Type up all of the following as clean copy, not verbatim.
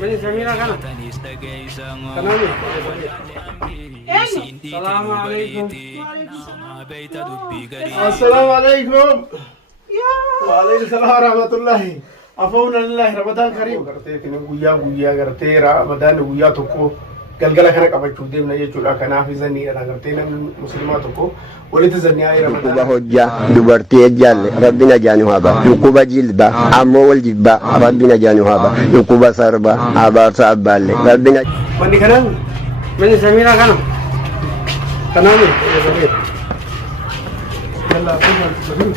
من سميرة كنا تمام. السلام عليكم. السلام عليكم. وعليكم السلام ورحمة الله. أفونا لله رمضان كريم. قرتي كنا ويا قرتي رمضان ويا تكو. قال كنا كم تودي من يجوا لكن حافظني أنا قرتي من مسلماتكو وليت زني أي رمضان. يكوبا هجا دبرتي جال ربنا جاني هذا يكوبا جلبا عمو الجبا ربنا جاني هذا يكوبا سربا أبا سأبال ربنا. من كنا من سميرة كنا كنامي. يلا تفضل.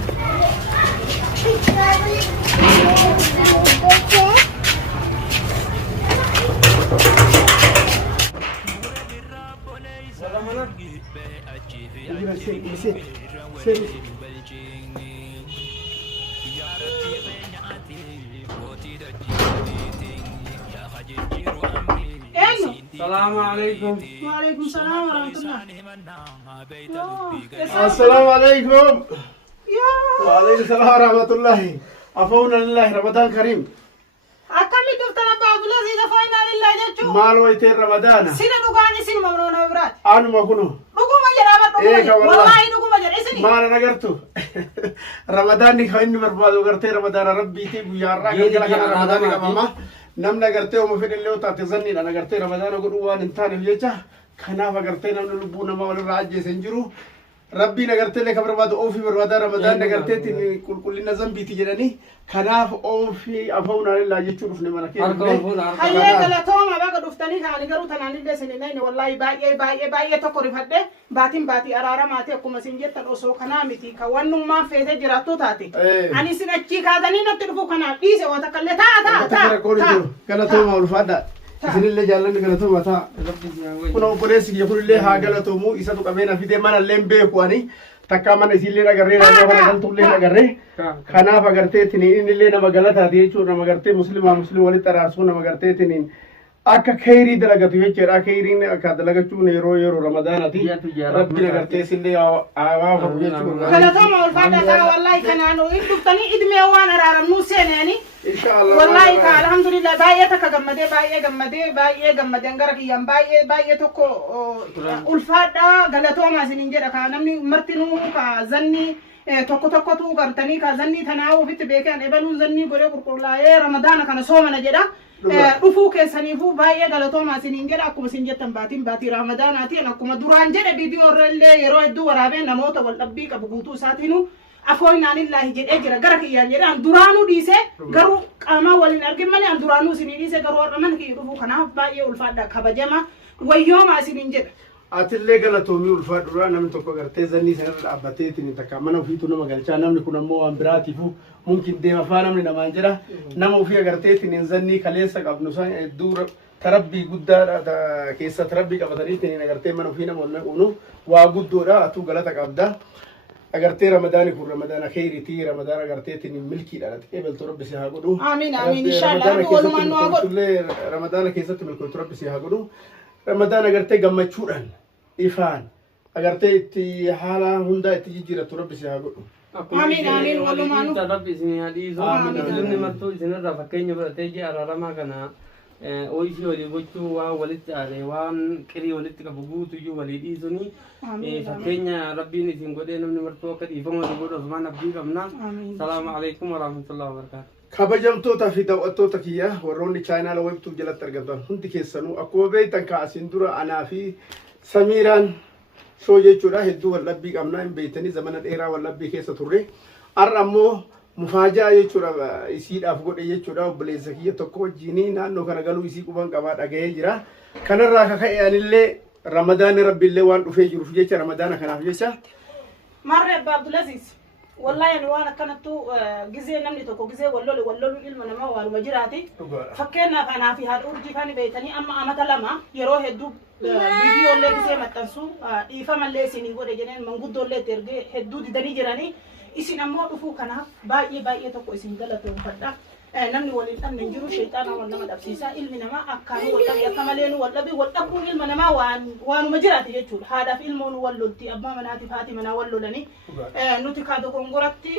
السلام عليكم. وعليكم السلام ورحمة الله. السلام عليكم. وعليكم يا السلام ورحمة الله. أفونا لله رمضان كريم. أكمل دفتر بعض الذي دفعنا لله جل. مال ويتين رمضان. سنة دكاني سنة مبرونا برات. أنا ما كنو. دكوا جرابة دكوا. والله دكوا جرا إسني. ما أنا نقرتو. رمضان نخاين بربادو قرتي رمضان ربي تيجي يا راجل كلا رمضان كماما. نمنا قرتي وما في اللي وتعتزني أنا قرتي رمضان أقول وان إنتان بيجا. خنا فقرتي نمنا لبونا ما ولا راجع سنجرو. ربي نقرتي لك بربادو أوفي بربادو رمضان نقرتي تني كل نظام بيتي جراني. خناف أوفي أفونا لله يشوف نمنا كي. هيا كلا توم أبغى دفتني كاني قالوا تناني ده سنين والله باي تقرب هده باتي أرارا ماتي أكو مسنجر تلوسو كنا متي كوانو ما فيه جراتو تاتي. أنا سنأتي كذا نين تلفو كنا بيسه وتكلم تا. كلا توم أولفادا. إذن اللي جالن كلا توم تا. كنا بوليس يقول اللي هاجلا تومو إذا تكملنا في دمان اللي بيكواني. takkaman isillee nagarree naannoo kana galtullee nagarree kanaaf agarteetiniin innillee nama galataati jechuudha nama agartee musliima walitti araarsuu nama agarteetiniin akka khayrii dalagatu jechuudha khayriin akka dalagachuun yeroo ramadaanaati rabbiin agartee isillee waa faru jechuudha. Galatoomaa ulfaadhataa wallahi kanaanuu dhuftanii idmee waan araaramnuu seeneeni. Wallahi ka alhamdulillah baay'ee takka gammadee gara kiyyaan baay'ee tokko ulfaadhaa galatoomaa isiniin jedha ka namni martinuu ka zanni tokkotu gartanii ka zanni tanaa ofitti beekan ebaluun zanni godhee qulqullaa'ee ramadaana kana soomana jedha. Dhufuu keessaniifuu baay'ee galatoomaa isiniin jedha akkuma isin jettan baatii ramadaanaati akkuma duraan jedhe viidiyoo irrallee yeroo hedduu waraabee namoota wal dhabbii qabu guutuu isaatiinuu afooynaan illaahi jedhee jira gara kiyyaan jedhe an duraanuu dhiise garuu qaamaa waliin argin malee an duraanuu isinii dhiise garuu warra mana kiyya dhufuu kanaaf baay'ee ulfaadha kabajama wayyoomaa isiniin jedha. Atillee galatoomii ulfaadhuudha namni tokko agartee zannii sanarra dhaabbateetiin takka mana ofiitu nama galchaa namni kun ammoo waan biraatiifu mumkin deema faa namni namaan jedha nama ofii agarteetiin zannii kaleessa qabnu san hedduu tarabbii guddaadha keessa tarabbii qabataniitiin agartee mana ofii nama unu waa guddoodha atuu galata qabda agartee ramadaani kun ramadaana khayriitii ramadaana agarteetiin milkiidha eebaltu rabbi si haa godhu. Amiin inshallah ramadaana keessatti milkootu rabbi si haa godhu ramadaana agartee gammachuudhaan ifaan agartee itti haala hundaa itti jijjiiratu rabbi si haa godhu. Amiin walumaanu. Rabbi isin hadiisu. Muslimni martuu isinirraa fakkeenya fudhatee ji'a araaramaa kana ooyisii walii gochuu waan walitti aadee waan qirii walitti qabu guutuyyuu walii dhiisuni fakkeenya rabbiin isin godhee namni martuu akka dhiifama walii godhu osmaan abdii qabna. Salaamu alaikum warahmatullahi wabarakatuh. Kabajamtoota fi daawwattoota kiyya warroonni chaayinaala webtuu jalatti argamtan hundi keessanuu akkuma beektan ka'asiin dura anaa fi Samiiraan shoo jechuudha hedduu waldhabbii qabnaa hin beektanii zamana dheeraa waldhabbii keessa turre har'a ammoo mufaajaa jechuudha isiidhaaf godhe jechuudha obboleessa kiyya tokko wajjinii naannoo kana galuu isii quban qabaa dhaga'ee jira kanarraa kaka'e anillee ramadaanni rabbiillee waan dhufee jiruuf jecha ramadaana kanaaf jecha marre abba Abdulaziz wallahi ani waan akkanattu gizee namni tokko gizee wallolu ilma namaa waanuma jiraati fakkeenyaaf anaa fi haadha urjii kan beeytanii amma amata lama yeroo hedduu viidiyoolee gizee maxxansu dhiifamallee isinii godhe jedheen manguddoolee itti ergee hedduu didanii jiranii isin ammoo dhufuu kanaaf baay'ee tokko isin galatoomfadha. namni waliin dhabne jiru shayxaana wal nama dhabsiisa ilmi namaa akkaan wal dhabi akka malee nu wal dhabi wal dhabuun ilma namaa waanuma jiraati jechuudha haadhaaf ilmoon wal lolti abbaa manaatiif haati manaa wal lolanii nuti kaadoo gongoratti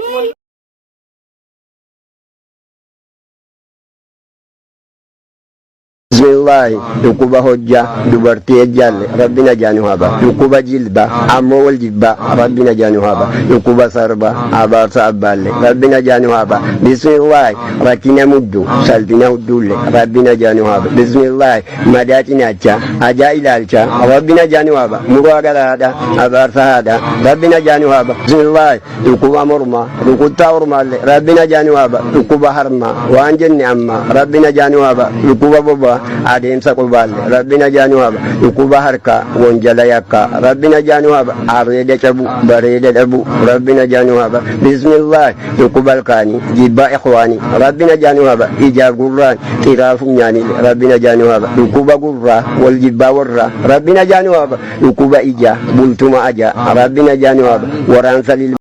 bismillah dhukuba hojja dubartii ejjalle rabbina jaanu haba dhukuba jilba ammoo wal jibba rabbina jaanu haba dhukuba sarba abaarsa abbaalle rabbina jaanu haba bismillah rakkina muddu salphina hudduulle rabbina jaanu haba bismillah madaa cinaacha ajaa ilaalcha rabbina jaanu haba muraa galaadha abaarsa haadha rabbina jaanu haba bismillah dhukuba morma dhukuttaa ormaalle rabbina jaanu haba dhukuba harma waan jenne amma rabbina jaanu haba dhukuba boba adeemsa qubaalle rabbina jaanu haba dhukuba harka wonjala yakka rabbina jaanu haba areeda cabu bareeda dhabu rabbina jaanu haba bismillah dhukuba alkaani jibba ikhwaani rabbina jaanu haba ijaab gurraan xiraafu nyaani rabbina jaanu haba dhukuba gurraa wal jibba warra rabbina jaanu haba dhukuba ija bultuma aja rabbina jaanu haba waraansa lil